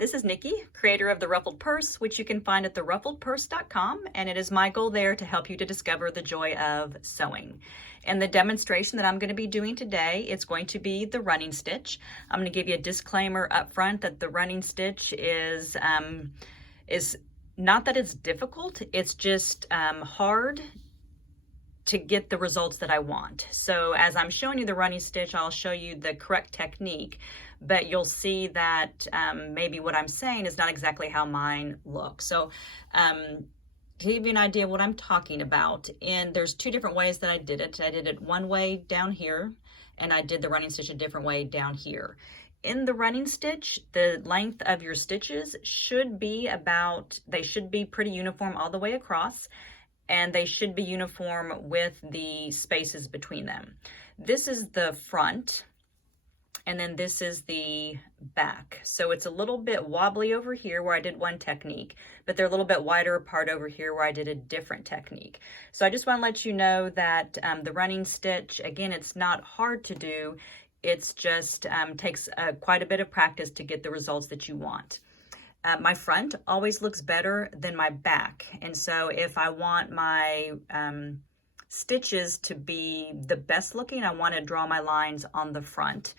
this is Nikki, creator of The Ruffled Purse, which you can find at theruffledpurse.com, and it is my goal there to help you to discover the joy of sewing. And the demonstration that I'm going to be doing today, it's going to be the running stitch. I'm going to give you a disclaimer up front that the running stitch is not that it's difficult, it's just hard to get the results that I want. So as I'm showing you the running stitch, I'll show you the correct technique, but you'll see that maybe what I'm saying is not exactly how mine looks. So to give you an idea of what I'm talking about, and there's two different ways that I did it. I did it one way down here, and I did the running stitch a different way down here. In the running stitch, the length of your stitches should be they should be pretty uniform all the way across, and they should be uniform with the spaces between them. This is the front, and then this is the back. So it's a little bit wobbly over here where I did one technique, but they're a little bit wider apart over here where I did a different technique. So I just want to let you know that the running stitch, again, it's not hard to do. It's just takes quite a bit of practice to get the results that you want. My front always looks better than my back. And so if I want my stitches to be the best looking, I want to draw my lines on the front.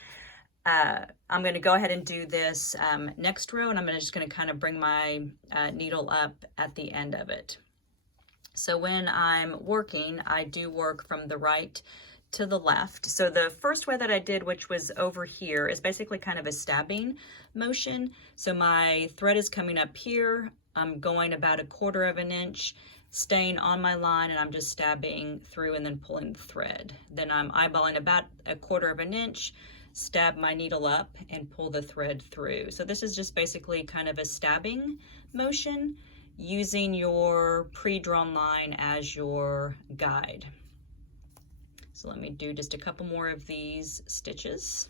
I'm going to go ahead and do this next row, and I'm just going to kind of bring my needle up at the end of it. So when I'm working, I do work from the right to the left. So the first way that I did, which was over here, is basically kind of a stabbing motion. So my thread is coming up here. I'm going about 1/4 of an inch, staying on my line, and I'm just stabbing through and then pulling the thread. Then I'm eyeballing about 1/4 of an inch, stab my needle up and pull the thread through. So this is just basically kind of a stabbing motion using your pre-drawn line as your guide. So let me do just a couple more of these stitches.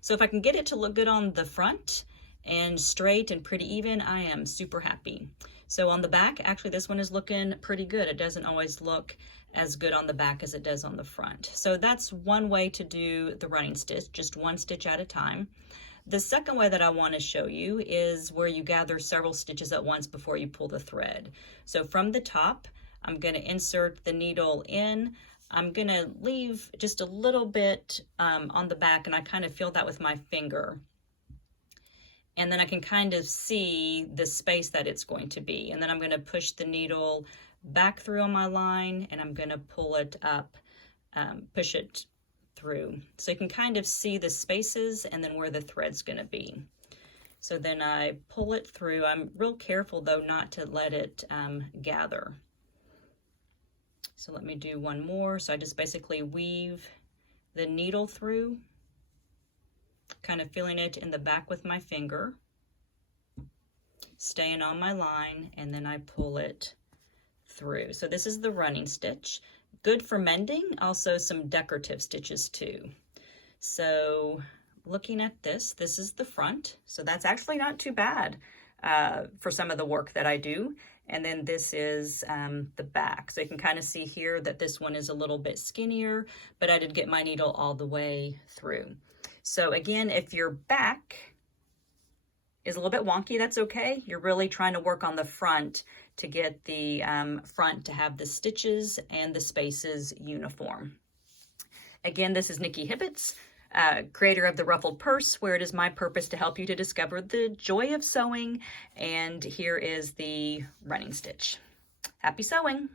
So if I can get it to look good on the front and straight and pretty even, I am super happy. So on the back, actually this one is looking pretty good. It doesn't always look as good on the back as it does on the front. So that's one way to do the running stitch, just one stitch at a time. The second way that I want to show you is where you gather several stitches at once before you pull the thread. So from the top, I'm going to insert the needle in. I'm going to leave just a little bit on the back, and I kind of feel that with my finger. And then I can kind of see the space that it's going to be. And then I'm going to push the needle back through on my line, and I'm going to pull it up, push it through. So you can kind of see the spaces and then where the thread's going to be. So then I pull it through. I'm real careful though not to let it gather. So let me do one more. So I just basically weave the needle through, kind of feeling it in the back with my finger, staying on my line, and then I pull it through. So this is the running stitch. Good for mending, also some decorative stitches too. So looking at this is the front. So that's actually not too bad for some of the work that I do. And then this is the back. So you can kind of see here that this one is a little bit skinnier, but I did get my needle all the way through. So again, if your back is a little bit wonky, that's okay. You're really trying to work on the front to get the front to have the stitches and the spaces uniform. Again, this is Nikki Hibbets, creator of The Ruffled Purse, where it is my purpose to help you to discover the joy of sewing. And here is the running stitch. Happy sewing!